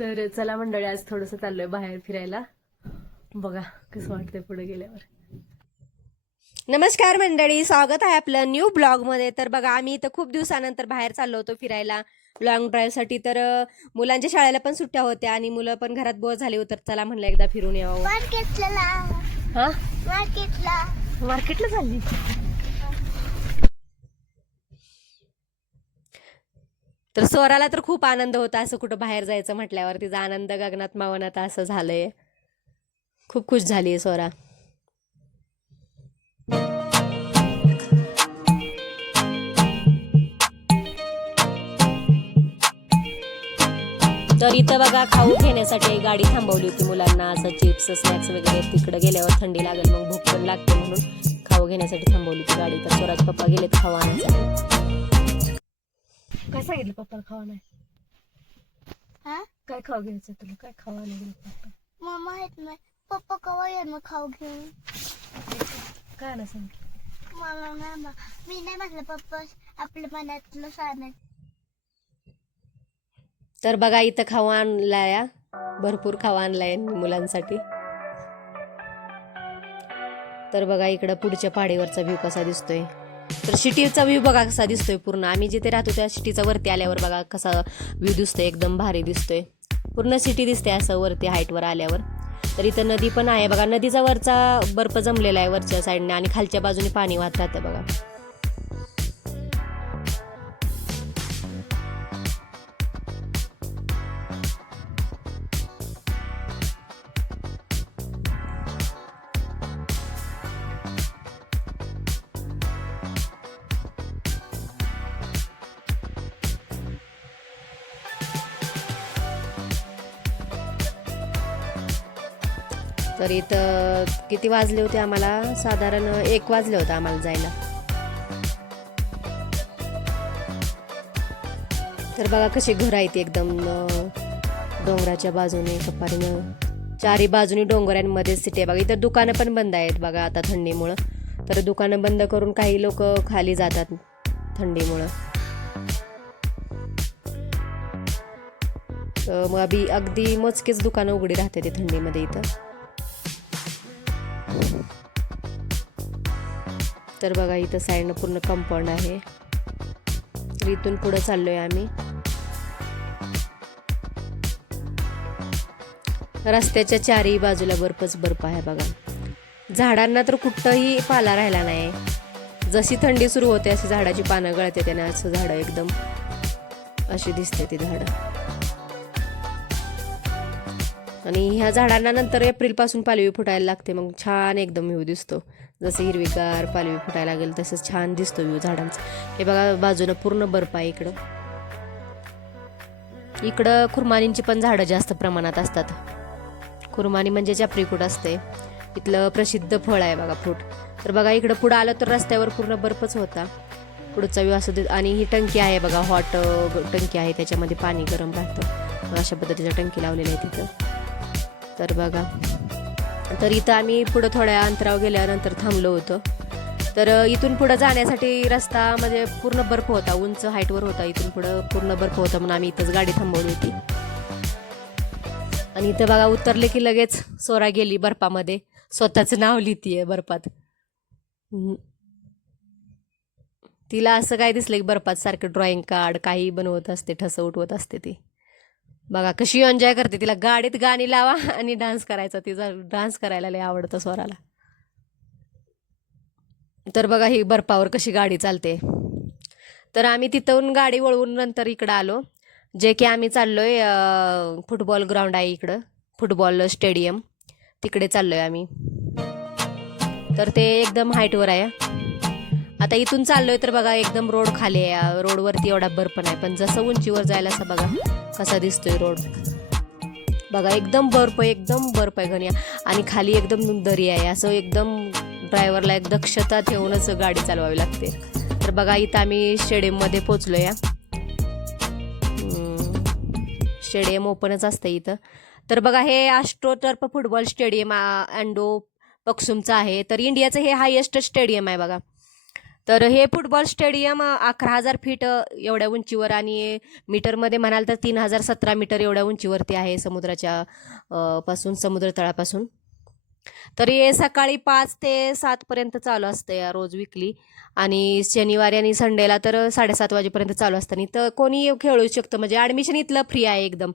तर चला मंडळी, आज थोडंसं चाललोय बाहेर फिरायला. बघा कसं वाटतंय पुढे गेल्यावर. नमस्कार मंडळी, स्वागत आहे आपलं न्यू ब्लॉग मध्ये. तर बघा, आम्ही इथं खूप दिवसानंतर बाहेर चाललो होतो फिरायला लॉंग ड्राईव्ह साठी. तर मुलांच्या शाळेला पण सुट्ट्या होत्या आणि मुलं पण घरात बोर झाली होती. तर चला म्हणलं एकदा फिरून यावं. मार्केटला चालली. तर स्वराला तर खूप आनंद होता असं कुठं बाहेर जायचं म्हटल्यावर. तिचा आनंद गगनात मावनात असं झालंय. खूप खुश झाली स्वरा. तर इथं बघा, खाऊ घेण्यासाठी गाडी थांबवली होती मुलांना. असं चिप्स स्नॅक्स वगैरे, तिकडे गेल्यावर थंडी लागेल मग भूक पण लागते म्हणून खाऊ घेण्यासाठी थांबवली होती गाडी. तर स्वराज पप्पा गेलेत खाऊ आणण्यासाठी. काय सांगितलं पप्पाला खावा नाही? काय खाऊ घ्यायचं तुला? काय खावा नाही पप्पा? मम्मा आहेत ना, पप्पा कवा येणार मग खाऊ घेऊन? काय ना सांगितलं? मामा मी नाही म्हटलं पप्पा आपल्या मनातलं सांग. तर बघा, इथं खाऊ आणलाय, भरपूर खाऊ आणलाय मुलांसाठी. तर बघा, इकडं पुढच्या पहाडीवरचा व्ह्यू कसा दिसतोय. तर सिटीचा व्ह्यू बघा कसा दिसतोय पूर्ण. आम्ही जिथे राहतो त्या सिटीचा वरती आल्यावर बघा कसा व्ह्यू दिसतोय. एकदम भारी दिसतोय, पूर्ण सिटी दिसते असं वरती हाईटवर आल्यावर. तर इथं नदी पण आहे बघा. नदीचा वरचा बर्फ जमलेला आहे वरच्या साईडने आणि खालच्या बाजूने पाणी वाहत राहतं बघा. तर इथं किती वाजले होते आम्हाला? साधारण 1 वाजले होते आम्हाला जायला. तर बघा कशी घर आहेत एकदम डोंगराच्या बाजूने कपारीनं. चारी बाजूनी डोंगरांमध्ये सिटी बघा. इथं दुकानं पण बंद आहेत बघा आता थंडीमुळं. तर दुकानं बंद करून काही लोक खाली जातात थंडीमुळं. मग अगदी मोजकेच दुकानं उघडी राहते ते थंडीमध्ये इथं. तर बघा, इथं साईडनं पूर्ण कंपाऊंड आहे. तर इथून पुढे चाललोय आम्ही. रस्त्याच्या चारही बाजूला बर्फच बर्फ आहे बघा. झाडांना तर कुठंही पाला राहिला नाही. जशी थंडी सुरू होते अशी झाडाची पानं गळते त्याने. असं झाडं एकदम अशी दिसते ती झाडं. आणि ह्या झाडांना नंतर एप्रिल पासून पालवी फुटायला लागते. मग छान एकदम व्ह्यू दिसतो. जसं हिरवीगार पालवी फुटायला लागेल तसंच छान दिसतो व्ह्यू झाडांचा. हे बघा बाजूनं पूर्ण बर्फ आहे इकडं. इकडं खुरमानींची पण झाडं जास्त प्रमाणात असतात. खुरमानी म्हणजे जाफ्रीकूट असते. इथलं प्रसिद्ध फळ आहे बघा, फ्रूट. तर बघा, इकडं पुढं आलं तर रस्त्यावर पूर्ण बर्फच होता. पुढचा व्ह्यू असं. आणि ही टंकी आहे बघा, हॉट टंकी आहे. त्याच्यामध्ये पाणी गरम राहतं. अशा पद्धतीच्या टंकी लावलेल्या आहे तिथं. तर बघा, तर इथं आम्ही पुढं थोड्या अंतरावर गेल्यानंतर थांबलो होतो. तर इथून पुढं जाण्यासाठी रस्ता म्हणजे पूर्ण बर्फ होता, उंच हाईटवर होता. इथून पुढं पूर्ण बर्फ होता म्हणून आम्ही इथंच गाडी थांबवली होती. आणि इथं बघा, उतरले की लगेच सोरा गेली बर्फामध्ये. स्वतःचं नाव लिहितीये बर्फात. तिला असं काय दिसलं की बर्फात सारखं ड्रॉइंग कार्ड काही बनवत असते, ठसं उठवत असते ती. बघा कशी एन्जॉय करते. तिला गाडीत गाणी लावा आणि डान्स करायचा. तिचा डान्स करायला लय आवडतं स्वराला. तर बघा, ही बर्फावर कशी गाडी चालते. तर आम्ही तिथून गाडी वळवून नंतर इकडं आलो. जे की आम्ही चाललोय फुटबॉल ग्राउंड आहे इकडं, फुटबॉल स्टेडियम, तिकडे चाललोय आम्ही. तर ते एकदम हाईटवर आहे. आता इथून चाललोय तर बघा, एकदम रोड खाली आहे. रोडवरती एवढा बर्फ नाही, पण जसं उंचीवर जायला असं बघा कसा दिसतोय रोड. बघा एकदम बर्फ आहे घनिया. आणि खाली एकदम दरी आहे. असं एकदम ड्रायव्हरला एक दक्षता ठेवूनच गाडी चालवावी लागते. तर बघा, इथं आम्ही स्टेडियममध्ये पोचलो या. स्टेडियम ओपनच असतं इथं. तर बघा, हे ॲस्ट्रो टर्फ फुटबॉल स्टेडियम अँडो पक्सुमचं आहे. तर इंडियाचं हे हायेस्ट स्टेडियम आहे बघा. तर हे फुटबॉल स्टेडियम 11,000 फीट एवढ्या उंचीवर आणि मीटरमध्ये म्हणाल तर 3,017 मीटर एवढ्या उंचीवरती आहे समुद्राच्या पासून समुद्र तळापासून. तर हे सकाळी 5 ते 7 पर्यंत चालू असतं या रोज विकली आणि शनिवारी आणि संडेला तर 7:30 वाजेपर्यंत चालू असतं. आणि तर कोणी खेळू शकतं म्हणजे ॲडमिशन इथलं फ्री आहे एकदम.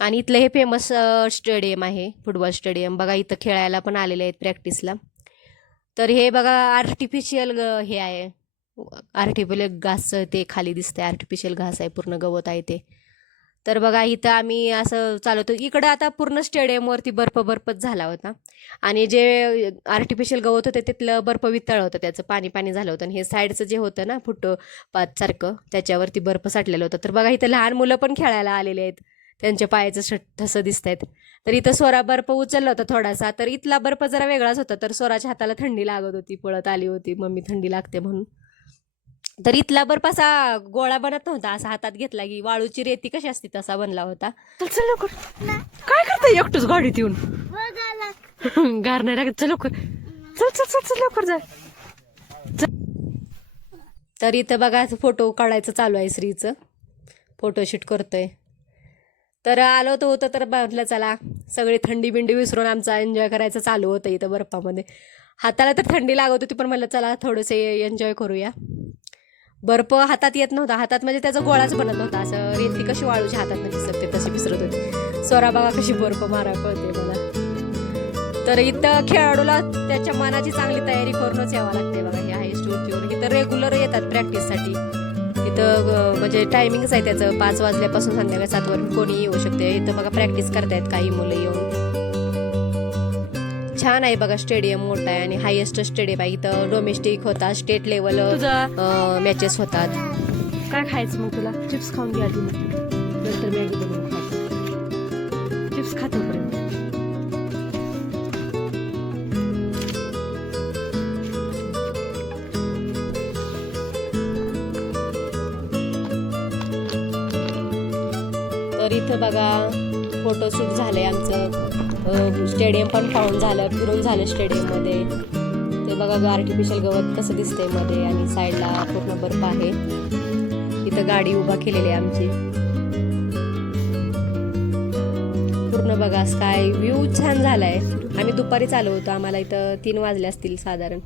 आणि इथलं हे फेमस स्टेडियम आहे फुटबॉल स्टेडियम. बघा इथं खेळायला पण आलेले आहेत प्रॅक्टिसला. तर हे बघा आर्टिफिशियल हे आहे, आर्टिफिशियल घास ते खाली दिसतंय, आर्टिफिशियल घास आहे, पूर्ण गवत आहे ते. तर बघा इथं आम्ही असं चालवतो. इकडं आता पूर्ण स्टेडियमवरती बर्फच झाला होता आणि जे आर्टिफिशियल गवत होतं तिथलं बर्फ वितळलं होतं, त्याचं पाणी पाणी झालं होतं. आणि हे साईडचं जे होतं ना फुटपाथसारखं त्याच्यावरती बर्फ साठलेलं होतं. तर बघा इथं लहान मुलं पण खेळायला आलेले आहेत, त्यांच्या पायाचं ठसं दिसत आहेत. तर इथं स्वरा बर्फ उचलला होता थोडासा, तर इथला बर्फ जरा वेगळाच होता. तर स्वराच्या हाताला थंडी लागत होती, पळत आली होती मम्मी थंडी लागते म्हणून. तर इथला बर्फ असा गोळा बनत नव्हता, असा हातात घेतला की वाळूची रेती कशी असते तसा बनला होता. चल चल लवकर, काय करताय एकटंच गाडीत येऊन? बघायला गार नाही लागत, चल लवकर, चल चल चल चल लवकर जा. तर इथं बघा फोटो काढायचं चालू आहे, श्रीचं फोटोशूट करतोय. तर आलो तो होतं तर म्हटलं चला सगळी थंडी बिंडी विसरून आमचा एन्जॉय करायचं चालू होतं इथं बर्फामध्ये. हाताला तर थंडी लागत होती पण म्हटलं चला थोडंसं एन्जॉय करूया. बर्फ हातात येत नव्हता, हातात म्हणजे त्याचा गोळाच बनत नव्हता, असं रेती कशी वाळूच्या हातात विसरते तशी विसरत होती. स्वरा बघा कशी बर्फ मारा कळते मला. तर इथं खेळाडूला त्याच्या मनाची चांगली तयारी करूनच यावं लागते. बघा हे आहे स्टोरीवर, इथं रेग्युलर येतात प्रॅक्टिससाठी. इथं म्हणजे टायमिंगच आहे त्याचं, 5 वाजल्यापासून संध्याकाळी 7 वाजता कोणी येऊ शकते. इथं बघा प्रॅक्टिस करतायत काही मुलं येऊन. छान आहे बघा, स्टेडियम मोठा आहे आणि हायेस्ट स्टेडियम आहे. इथं डोमेस्टिक होतात, स्टेट लेवल मॅचेस होतात. काय खायचं मग तुला? चिप्स खाऊन घ्या आधी, नंतर मॅगी बनवून खायचं. चिप्स खातो पर्यंत. तर इथं बघा फोटोशूट झालंय आमचं. स्टेडियम पण पाहून झालं, फिरून झालं स्टेडियममध्ये. ते बघा आर्टिफिशियल गवत कसं दिसतंय मध्ये आणि साईडला पूर्ण बर्फ आहे. इथं गाडी उभा केलेली आहे आमची. पूर्ण बघा स्काय व्ह्यू छान झालाय. आम्ही दुपारीच आलो होतो, आम्हाला इथं 3 वाजले असतील साधारण.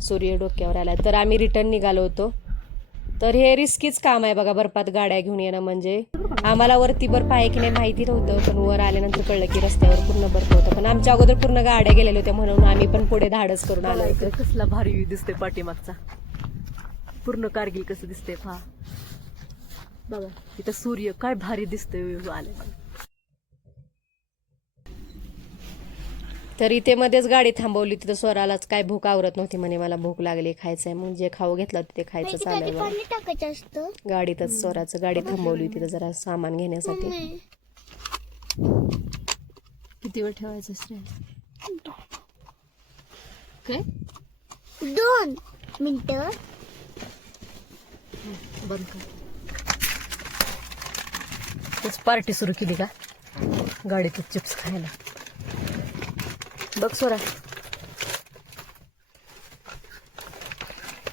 सूर्य डोक्यावर आला. तर आम्ही रिटर्न निघालो होतो. तर हे रिस्कीच काम आहे बघा बर्फात गाड्या घेऊन येणं. म्हणजे आम्हाला वरती बर्फ आहे की नाही माहिती नव्हतं, पण वर आल्यानंतर कळलं की रस्त्यावर पूर्ण बर्फ होतं. पण आमच्या अगोदर पूर्ण गाड्या गेलेल्या होत्या म्हणून आम्ही पण पुढे धाडस करून आलो होतो. कसला भारी व्ह्यू दिसतोय पाठीमागचा, पूर्ण कारगिल कसं दिसतंय पहा. बघा इथं सूर्य काय भारी दिसतोय व्ह्यू आले. तर इथे मध्येच गाडी थांबवली. तिथं स्वरालाच काय भूक आवरत नव्हती, म्हणे मला भूक लागली, खायचंय. मग जे खाऊ घेतलं ते खायचं चाललं. पाणी टाकायचं असतं गाडीतच स्वराचं गाडी थांबवली तिथं जरा सामान घेण्यासाठी. किती वेळ ठेवायचं असतं? काय 2 मिनिटं. बंद कर. तेच पार्टी सुरू केली का गाडीत चिप्स खायला? बघ सोरा,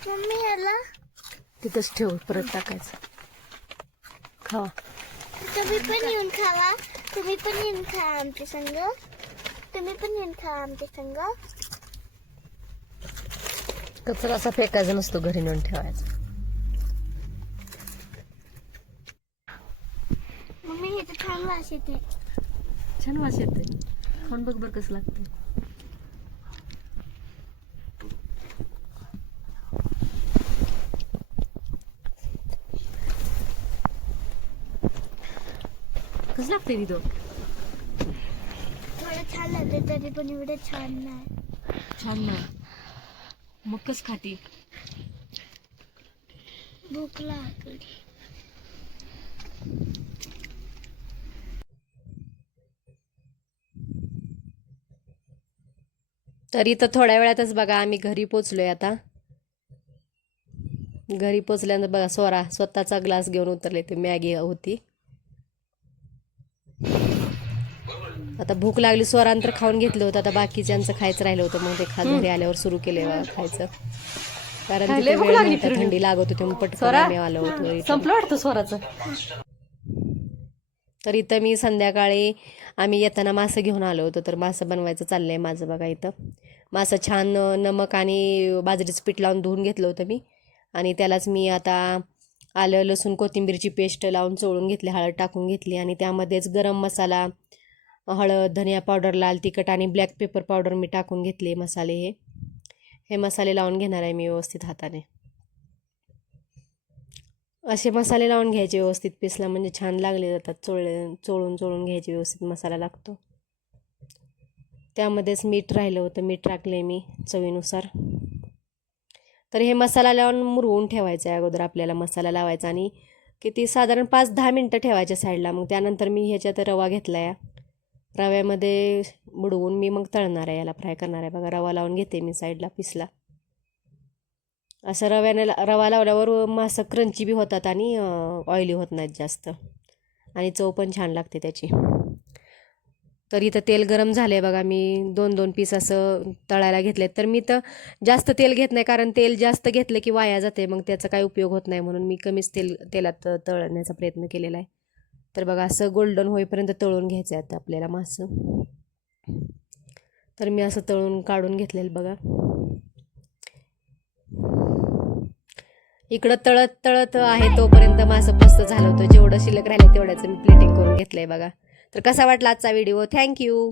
मम्मी ह्याला तिथंच ठेव, परत टाकायचं. खावा. तुम्ही पण येऊन खावा, तुम्ही पण येऊन खा आमच्या संग, तुम्ही पण येऊन खा आमच्या संग. कचरा असा फेकायचा नसतो, घरी नेऊन ठेवायचा. मम्मी हे तर छान वास येते. छान वास येते. खाऊन बघ बरं कसं लागतं. कसं लागतंय तिथं? थोडं छान लागते तरी पण एवढं छान नाही. छान ना, मग कसं खाती? भूक लागली. तर इथं थोड्या वेळातच बघा आम्ही घरी पोचलोय. आता घरी पोचल्यानंतर बघा स्वरा स्वतःचा ग्लास घेऊन उतरले. ते मॅगी होती. आता भूक लागली, स्वरान तर खाऊन घेतलं होतं, आता बाकीच्यांचं खायचं राहिलं होतं, मग ते घरी आल्यावर सुरू केले खायचं. कारण खायला तिथे भूक वेळ लागली नव्हता, फिरून. थंडी लागत होती, मग पटकन स्वरा? आम्ही आलो होतो इथं. संपलं वाटतं स्वराचं. तर इथं मी संध्याकाळी आम्ही येताना मासं घेऊन आलो होतो, तर मासं बनवायचं चाललंय माझं बघा. इथं मासं छान नमक आणि बाजरीचं पीठ लावून धुवून घेतलं होतं मी, आणि त्यालाच मी आता आलं लसूण कोथिंबीरची पेस्ट लावून चोळून घेतली, हळद टाकून घेतली, आणि त्यामध्येच गरम मसाला, हळद, धनिया पावडर, लाल तिखट आणि ब्लॅक पेपर पावडर मी टाकून घेतले मसाले. हे मसाले लावून घेणार आहे मी व्यवस्थित हाताने. असे मसाले लावून घ्यायचे व्यवस्थित, पिसला म्हणजे छान लागले जातात. चोळून चोळून घ्यायचे व्यवस्थित, मसाला लागतो. त्यामध्येच मीठ राहिलं होतं, मीठ टाकले मी चवीनुसार. तर हे मसाला लावून मुरवून ठेवायचं आहे अगोदर आपल्याला, मसाला लावायचा आणि किती साधारण 5-10 मिनटं ठेवायच्या साईडला. मग त्यानंतर मी ह्याच्यात रवा घेतला आहे, रव्यामध्ये बुडवून मी मग तळणार आहे, याला फ्राय करणार आहे बघा. रवा लावून घेते मी साईडला पिसला. असं रवा लावल्यावर मासं क्रंची बी होतात आणि ऑइली होत नाहीत जास्त, आणि चव पण छान लागते त्याची. तर इथं तेल गरम झालं आहे बघा, मी 2-2 पीस असं तळायला घेतले. तर मी तर जास्त तेल घेत नाही, कारण तेल जास्त घेतलं की वाया जाते, मग त्याचा काही उपयोग होत नाही, म्हणून मी कमीच तेलात तळण्याचा प्रयत्न केलेला आहे. तर बघा असं गोल्डन होईपर्यंत तळून घ्यायचं आहे आता आपल्याला मासं. तर मी असं तळून काढून घेतलेलं बघा. इकडं तळत तळत आहे तोपर्यंत मासं मस्त झालं होतं. जेवढं शिल्लक राहिलं तेवढ्याचं मी प्लेटिंग करून घेतलंय बघा. तर कसा वाटला आजचा व्हिडिओ? थँक्यू.